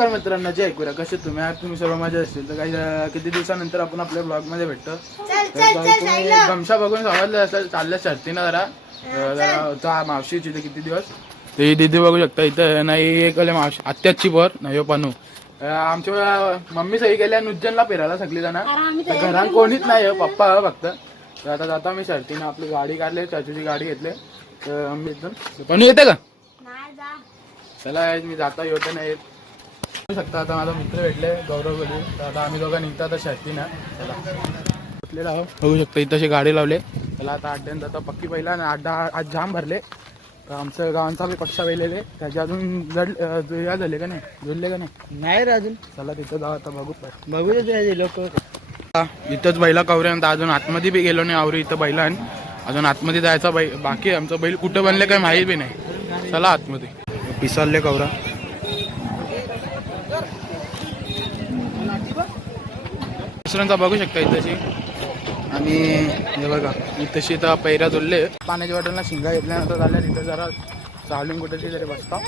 नमस्कार मित्रांनो, जय ऐकूया कसे तुम्ही सर्व मजा असतील तर काही किती दिवसानंतर आपण आपल्या ब्लॉग मध्ये भेटतो. तुम्ही गमशा बघून समजलं असेल चालल्या शर्तीनं जरा मावशीची इथे किती दिवस ते दीदी बघू शकता इथं नाही एक मावशी आत्याची बर नाही पानू आमच्या मम्मी सही गेल्या उज्जैनला फिरायला सगळी जण घरात कोणीच नाही पप्पा फक्त. तर आता जाता मी शर्तीनं आपली गाडी काढली चाचूची गाडी घेतली तर आम्ही इथून पण येते का चला मी जाता येतं नाही येत शकता. आता माझा मित्र भेटले गौरव बोलू तर आता आम्ही दोघं निघतो आता शर्तीनं चला भेटलेला आहो बघू शकता इथं अशी गाडी लावले त्याला आता अड्ड्यान जाता पक्की पहिला आणि अड्डा आज जाम भरले तर आमचं गावांचा बी पक्षा वेलेले त्याच्या अजून या झाले का नाही जुळले का नाही रे अजून चला तिथं जाऊ आता बघू लोक इथंच बैला कवऱ्यानंतर अजून आतमध्ये बी गेलो नाही आवरी इथं बैला आणि अजून आतमध्ये जायचा बाकी आमचं बैल कुठं बनले काही माहीत बी नाही चला आतमध्ये पिसालले कवरा दुसऱ्यांचा बघू शकता इथंशी आणि हे बघा इथंशी तर पैरा जोडले पाण्याच्या वाटेला शिंगा घेतल्यानंतर झाल्या तिथं जरा चालून कुठेतरी तरी बसता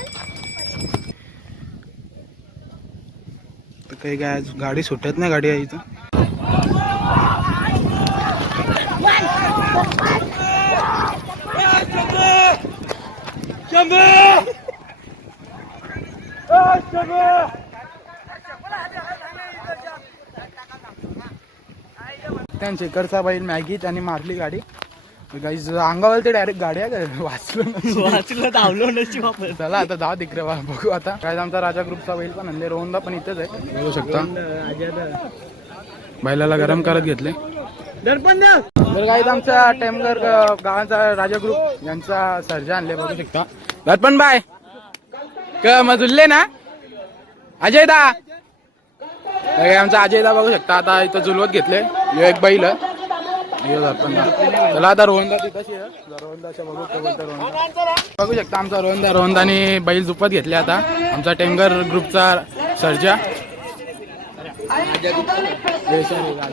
तर काही काय गाडी सुटत नाही गाडी आहे इथं शेखरचा बैल मॅगी त्याने मारली गाडी अंगावर ते डायरेक्ट गाडी आहे वाचलं धावलो नसती चला आता जाऊ तिकडे बघू आता काय आमचा राजा ग्रुपचा बैल पण आणले रोहनदा पण इथंच आहे बघू शकता बैलाला गरम करत घेतले तर काही आमचा टेमगर गावाचा राजा ग्रुप यांचा सर्जा आणले बघू शकता दर्पण बाय मजुल्ले ना अजय दा आमचा अजय दा बघू शकता आता इथं जुलवत घेतले एक बैल चला आता रोहनदा तिथं बघू शकता आमचा रोहनदाने बैल झुपत घेतले आता आमचा टेंगर ग्रुपचा सर्जा राजा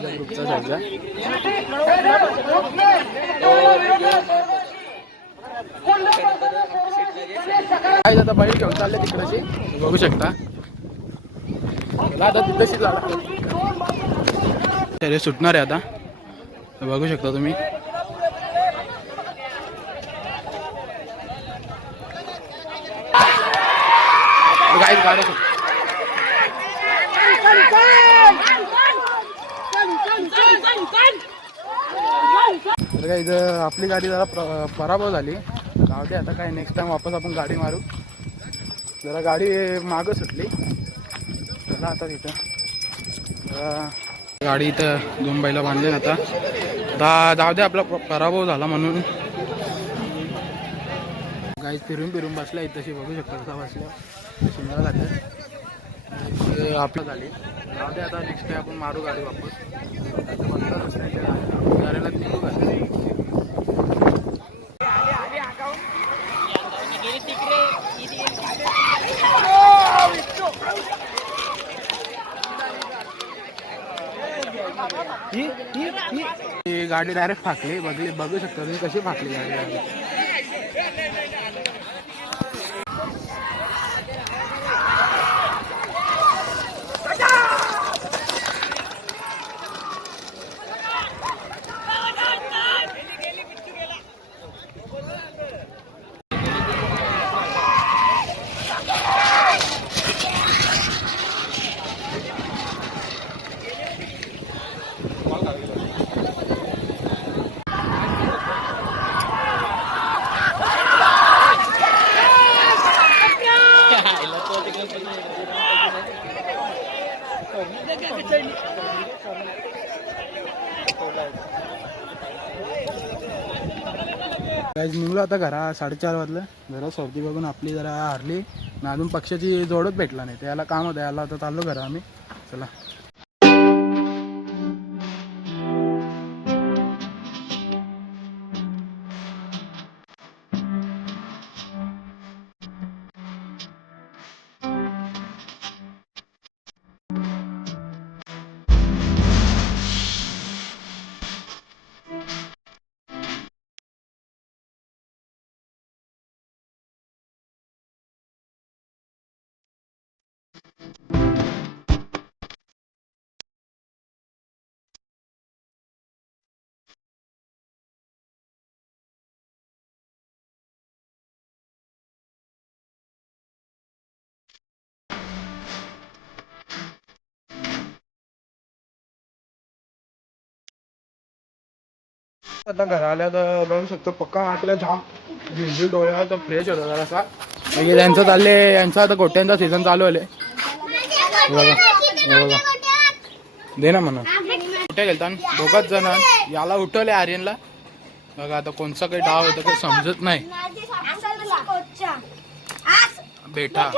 ग्रुपचा सर्जा आता बैल घेऊन चालले तिकडे बघू शकता आता तिथेशी झाला सुटणार आहे आता बघू शकता तुम्ही गाडी तर काय इथं आपली गाडी जरा पराभव झाली जाऊ दे आता काय नेक्स्ट टाइम वापस आपण गाडी मारू जरा गाडी मागं सुटली चला आता तिथं गाडी इथं दोन बैला बांधले आता जाऊ दे आपला पराभव झाला म्हणून गाडी फिरून बसल्या तशी बघू शकता कसा बसल्या शिंगा जाते आपलं झाली जाऊ दे आता नेक्स्ट टाइम आपण मारू गाडी वापस गाडीला निघू घातली ही गाडी डायरेक्ट फाकली बघू शकता तुम्ही कशी फाकली गाडी निघलो आता घरा 4:30 वाजलं जरा सर्दी बघून आपली जरा हारली अजून पक्षाची जोडच भेटला नाही त्याला काम होतं याला आता चाललो घरा आम्ही चला. आता घराला तर बघू शकतो पक्का आपल्या जाम झिंजू डोळ्याला तर फ्रेश होता जरासा. त्यांचं चालले यांचा आता गोट्यांचा सीझन चालू आहे. बघा दे ना म्हणा कुठे गेलता दोघच जण याला उठवले आर्यनला. बघा आता कोणचा काही डाव होता काही समजत नाही. बेटा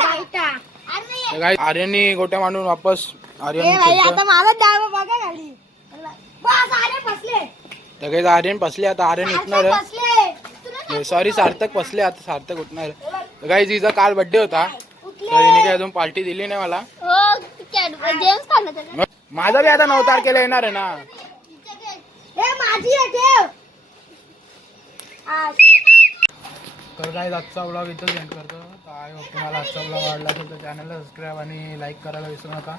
काय आर्यननी गोट्या मांडून वापस आर्यन तर काही आर्यन फसले. आता आर्यन उठणार सॉरी सार्थक फसले. आता सार्थक उठणार काही जिचा काल बर्थडे होता तर हिने काही अजून पार्टी दिली नाही मला. माझा बी आता 9 तारखेला येणार आहे ना. तर काय आजचा ब्लॉग इथंच एंड करतो. काय तुम्हाला आजचा ब्लॉग आवडला असेल तर चॅनलला सबस्क्राईब आणि लाईक करायला विसरू नका.